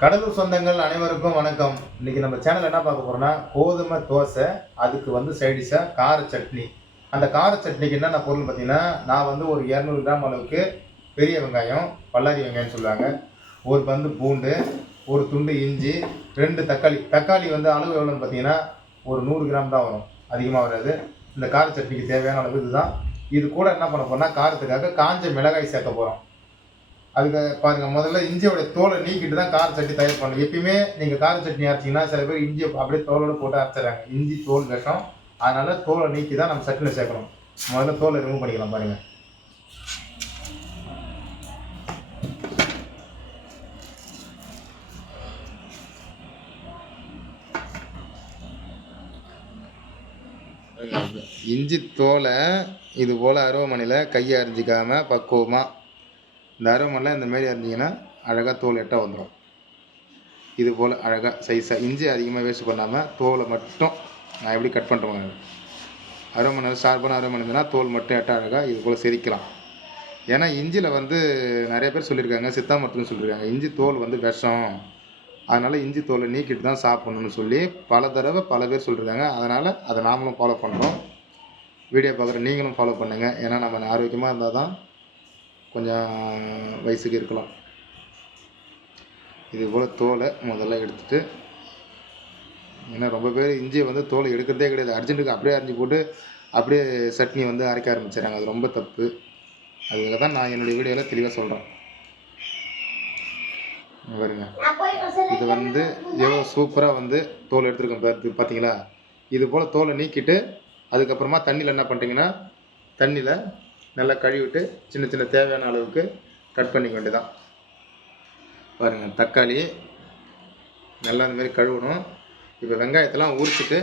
கடலூர் சொந்தங்கள் அனைவருக்கும் வணக்கம். இன்னைக்கு நம்ம சேனல் என்ன பார்க்க போறோம்னா, கோதுமை தோசை, அதுக்கு வந்து சைடிஷா கார சட்னி. அந்த கார சட்னிக்கு என்னென்ன பொருள் பார்த்தீங்கன்னா, நான் வந்து ஒரு 200 கிராம் அளவுக்கு பெரிய வெங்காயம், பல்லாரி வெங்காயம்னு சொல்லுவாங்க. ஒரு பந்து பூண்டு, ஒரு துண்டு இஞ்சி, 2 தக்காளி. தக்காளி வந்து அளவு எவ்வளோன்னு பார்த்தீங்கன்னா, ஒரு 100 கிராம் தான் வரும். அதிகமாக வராது. இந்த கார சட்னிக்கு தேவையான அளவு இதுதான். இது கூட என்ன பண்ண போறோம்னா, காரத்துக்காக காஞ்ச மிளகாய் சேர்க்க போறோம். அதுக்கு பாருங்க, முதல்ல இஞ்சியோட தோலை நீக்கிட்டு தான் கார சட்னி தயார் பண்ணணும். எப்பயுமே நீங்கள் கார சட்னி அரைச்சிங்கன்னா சில பேர் இஞ்சியை அப்படியே தோலோடு போட்டு அரைச்சிடறாங்க. இஞ்சி தோல் விஷம். அதனால தோலை நீக்கி தான் நம்ம சட்னியில் சேர்க்கணும். முதல்ல தோலை ரிமூவ் பண்ணிக்கலாம் பாருங்கள். இஞ்சி தோலை இது போல் அருவமனையில் கையை அரிஞ்சிக்காமல் பக்குவமாக இந்த அருவமனையில் இந்த மாதிரி அரிஞ்சிங்கன்னா அழகாக தோல் எட்ட வந்துடும். இது போல் அழகாக சைஸாக இஞ்சி அதிகமாக வேஸ்ட் பண்ணாமல் தோலை மட்டும் நான் எப்படி கட் பண்ணுறேன். அருவமனை ஷார்ப்பான அருவமனை இருந்ததுன்னா தோல் மட்டும் எட்ட அழகாக இது போல் செரிக்கலாம். ஏன்னா இஞ்சியில் வந்து நிறைய பேர் சொல்லியிருக்காங்க, சித்தா மருத்துவம் சொல்லியிருக்காங்க, இஞ்சி தோல் வந்து விஷம், அதனால் இஞ்சி தோலை நீக்கிட்டு தான் சாப்பிட்ணுன்னு சொல்லி பல தடவை பல பேர் சொல்லியிருக்காங்க. அதனால் அதை நாமளும் ஃபாலோ பண்ணுறோம். வீடியோ பார்க்குற நீங்களும் ஃபாலோ பண்ணுங்கள். ஏன்னா நம்ம ஆரோக்கியமாக இருந்தால் தான் கொஞ்சம் வயசுக்கு இருக்கலாம். இது போல் தோலை முதல்ல எடுத்துகிட்டு, ஏன்னா ரொம்ப பேர் இஞ்சியை வந்து தோலை எடுக்கிறதே கிடையாது. அர்ஜென்ட்டுக்கு அப்படியே அரைஞ்சி போட்டு அப்படியே சட்னி வந்து அரைக்க ஆரம்பிச்சிடறாங்க. அது ரொம்ப தப்பு. அதில் தான் நான் என்னுடைய வீடியோவில் தெளிவாக சொல்கிறேன். பாருங்க, இது வந்து எவ்வளோ சூப்பராக வந்து தோல் எடுத்துருக்கோம் பார்த்தீங்களா. இது போல் தோலை நீக்கிட்டு அதுக்கப்புறமா தண்ணியில் என்ன பண்ணுறீங்கன்னா, தண்ணியில் நல்லா கழுவிட்டு சின்ன சின்ன தேவையான அளவுக்கு கட் பண்ணிக்க வேண்டியதான். பாருங்கள், தக்காளி நல்லா அந்தமாரி கழுவணும். இப்போ வெங்காயத்தெல்லாம் உரிச்சிட்டு,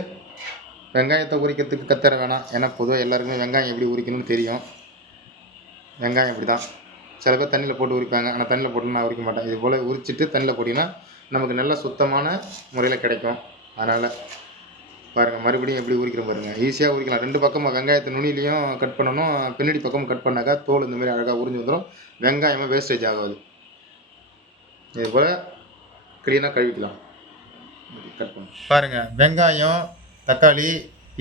வெங்காயத்தை உரிக்கிறதுக்கு கத்தர வேணாம். ஏன்னா பொதுவாக எல்லாருக்குமே வெங்காயம் எப்படி உரிக்கணும்னு தெரியும். வெங்காயம் இப்படி தான் சில பேர் தண்ணியில் போட்டு உரிப்பாங்க. ஆனால் தண்ணியில் போட்டு நான் உரிக்க மாட்டேன். இது போல் உரிச்சிட்டு தண்ணியில் போட்டிங்கன்னா நமக்கு நல்ல சுத்தமான முறையில் கிடைக்கும். அதனால் பாருங்கள், மறுபடியும் எப்படி உரிக்கிறோம் பாருங்கள். ஈஸியாக உரிக்கலாம். 2 பக்கமும் வெங்காயத்தை நுனிலையும் கட் பண்ணணும், பின்னாடி பக்கமும் கட் பண்ணாக்கா தோல் இந்தமாரி அழகாக உரிஞ்சு வந்துடும். வெங்காயமாக வேஸ்டேஜ் ஆகாது. இது போல் க்ளீனாக கழுவிக்கலாம். கட் பண்ண பாருங்கள், வெங்காயம், தக்காளி,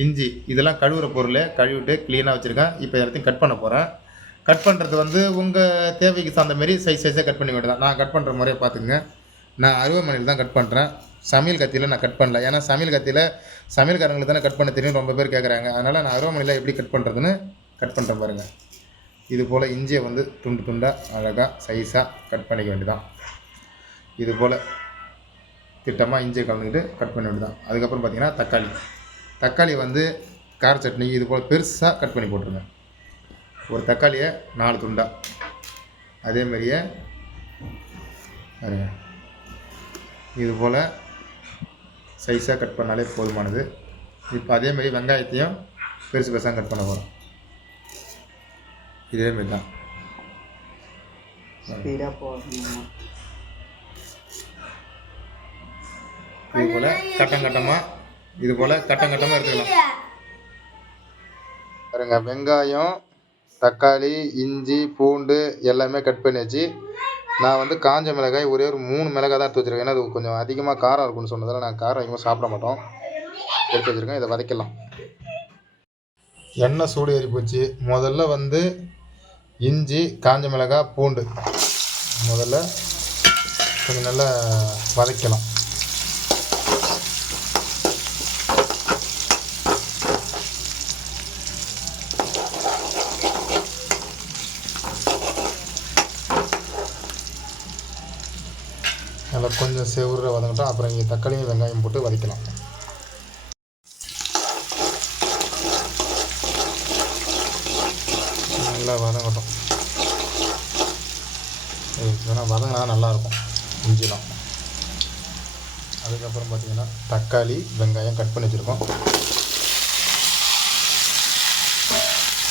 இஞ்சி இதெல்லாம் கழுவுற பொருள் கழுவிட்டு க்ளீனாக வச்சுருக்கேன். இப்போ எல்லாத்தையும் கட் பண்ண போகிறேன். கட் பண்ணுறது வந்து உங்கள் தேவைக்கு சார்ந்த மாரி சைஸாக கட் பண்ணி வேண்டியதான். நான் கட் பண்ணுற முறையை பார்த்துங்க. நான் அருவமனையில் தான் கட் பண்ணுறேன். சமையல் கத்தியில் நான் கட் பண்ணல. ஏன்னா சமையல் கத்தியில் சமையல்காரங்களுக்கு தானே கட் பண்ண தெரியும், ரொம்ப பேர் கேட்குறாங்க. அதனால் நான் அருவமனையில் எப்படி கட் பண்ணுறதுன்னு கட் பண்ணுறேன் பாருங்கள். இது போல் இஞ்சியை வந்து துண்டு துண்டாக அழகாக சைஸாக கட் பண்ணிக்க வேண்டியதான். இது போல் திட்டமாக இஞ்சியை கலந்துக்கிட்டு கட் பண்ண வேண்டியதான். அதுக்கப்புறம் பார்த்திங்கன்னா தக்காளி வந்து கார சட்னி இது போல் பெருசாக கட் பண்ணி போட்டுருங்க. ஒரு தக்காளியை 4 துண்டா அதேமாரியே பாருங்க, இது போல் சைஸாக கட் பண்ணாலே போதுமானது. இப்போ அதேமாரி வெங்காயத்தையும் பெருசு பெருசாக கட் பண்ண போகிறோம். இதேமாரி தான் இது போல் கட்டங்கட்டமாக எடுத்துக்கலாம். பாருங்க, வெங்காயம், தக்காளி, இஞ்சி, பூண்டு எல்லாமே கட் பண்ணியாச்சு. நான் வந்து காஞ்ச மிளகாய் ஒரே ஒரு 3 மிளகாய் தான் எடுத்து வச்சுருக்கேன். ஏன்னா அது கொஞ்சம் அதிகமாக காரம் இருக்குன்னு சொன்னதால் நான் காரம் அதிகமாக சாப்பிட மாட்டோம். எடுத்து வச்சுருக்கேன். இதை வதக்கலாம். எண்ணெய் சூடு ஏறி போச்சு. முதல்ல வந்து இஞ்சி, காஞ்ச மிளகாய், பூண்டு முதல்ல கொஞ்சம் நல்லா வதக்கலாம். நல்லா கொஞ்சம் செவர வதங்கட்டும். அப்புறம் இங்கே தக்காளியும் வெங்காயம் போட்டு வதக்கலாம். நல்லா வதங்கட்டும். ஏன்னா வதங்கினா நல்லாயிருக்கும் இஞ்சிலாம். அதுக்கப்புறம் பார்த்திங்கன்னா தக்காளி, வெங்காயம் கட் பண்ணி வச்சுருக்கோம்.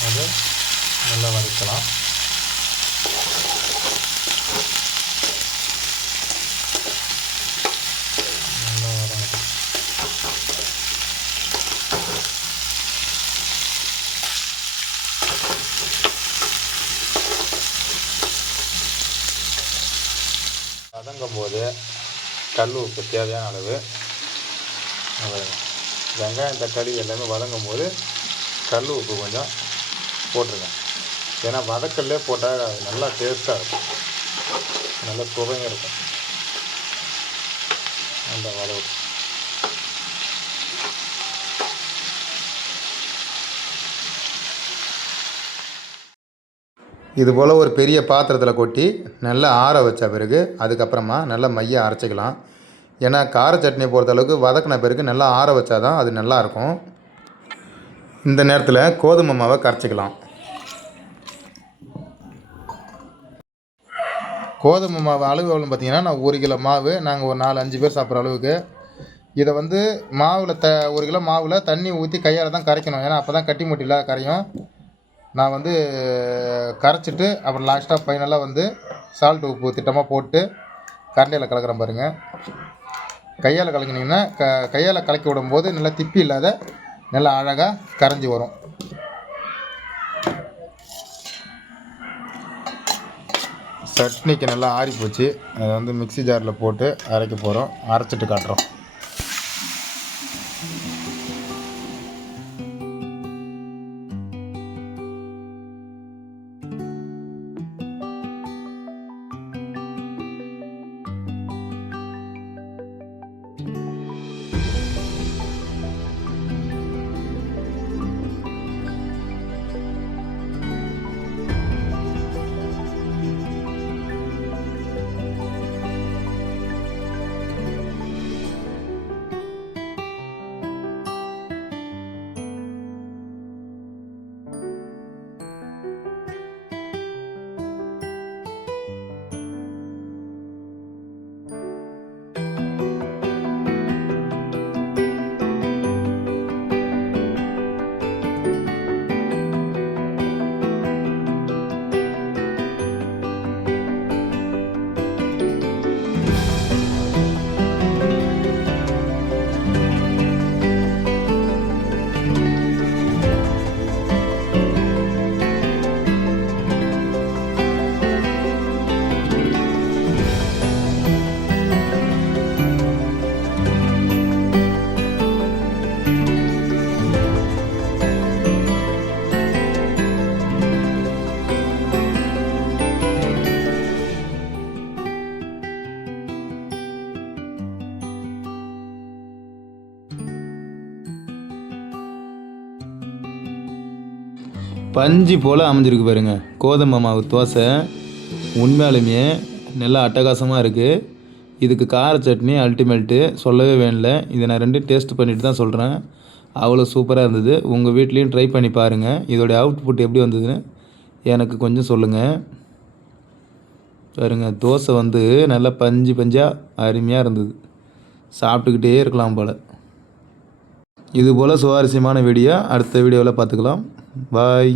அது நல்லா வதக்கலாம். வதங்கும் போது கல் உப்பு தேவையான அளவு. வெங்காயம் தக்காளி எல்லாமே வதங்கும் போது கல் உப்பு கொஞ்சம் போட்டுருங்க. ஏன்னா வதக்கல்லே போட்டால் நல்லா டேஸ்ட்டாக இருக்கும், நல்லா சுவையாக இருக்கும். அந்த வதவு இதுபோல் ஒரு பெரிய பாத்திரத்தில் கொட்டி நல்லா ஆற வச்ச பிறகு அதுக்கப்புறமா நல்லா மைய அரைச்சிக்கலாம். ஏன்னா கார சட்னியை பொறுத்தளவுக்கு வதக்கின பிறகு நல்லா ஆற வச்சா தான் அது நல்லாயிருக்கும். இந்த நேரத்தில் கோதுமை மாவை கரைச்சிக்கலாம். கோதுமை மாவு அளவு எவ்வளோன்னு பார்த்தீங்கன்னா, நான் 1 கிலோ மாவு, நாங்கள் ஒரு 4-5 பேர் சாப்பிட்ற அளவுக்கு. இதை வந்து மாவில் 1 கிலோ மாவில் தண்ணி ஊற்றி கையால் தான் கரைக்கணும். ஏன்னா அப்போ தான் கட்டி முட்டில கரையும். நான் வந்து கரைச்சிட்டு அப்புறம் லாஸ்ட்டாக ஃபைனலாக வந்து சால்ட் உப்பு திட்டமாக போட்டு கரண்டியில் கலக்கிறேன் பாருங்கள். கையால் கலக்கினீங்கன்னா கையால் கலக்கி விடும்போது நல்லா திப்பி இல்லாத நல்லா அழகாக கரைஞ்சி வரும். சட்னிக்கு நல்லா ஆறி போச்சு. அதை வந்து மிக்ஸி ஜாரில் போட்டு அரைக்க போகிறோம். அரைச்சிட்டு காட்டுறோம். பஞ்சு போல் அமைஞ்சிருக்கு பாருங்க கோதுமை மாவு தோசை. உண்மையாலுமே நல்லா அட்டகாசமாக இருக்குது. இதுக்கு கார சட்னி அல்டிமேட்டு, சொல்லவே வேணல. இதை நான் 2 டேஸ்ட் பண்ணிவிட்டு தான் சொல்கிறேன். அவ்வளோ சூப்பராக இருந்தது. உங்கள் வீட்லேயும் ட்ரை பண்ணி பாருங்கள். இதோடைய அவுட்புட் எப்படி வந்ததுன்னு எனக்கு கொஞ்சம் சொல்லுங்கள். பாருங்க தோசை வந்து நல்லா பஞ்சு பஞ்சாக அருமையாக இருந்தது. சாப்பிட்டுக்கிட்டே இருக்கலாம் போல். இதுபோல் சுவாரஸ்யமான வீடியோ அடுத்த வீடியோவில் பார்த்துக்கலாம். பாய்.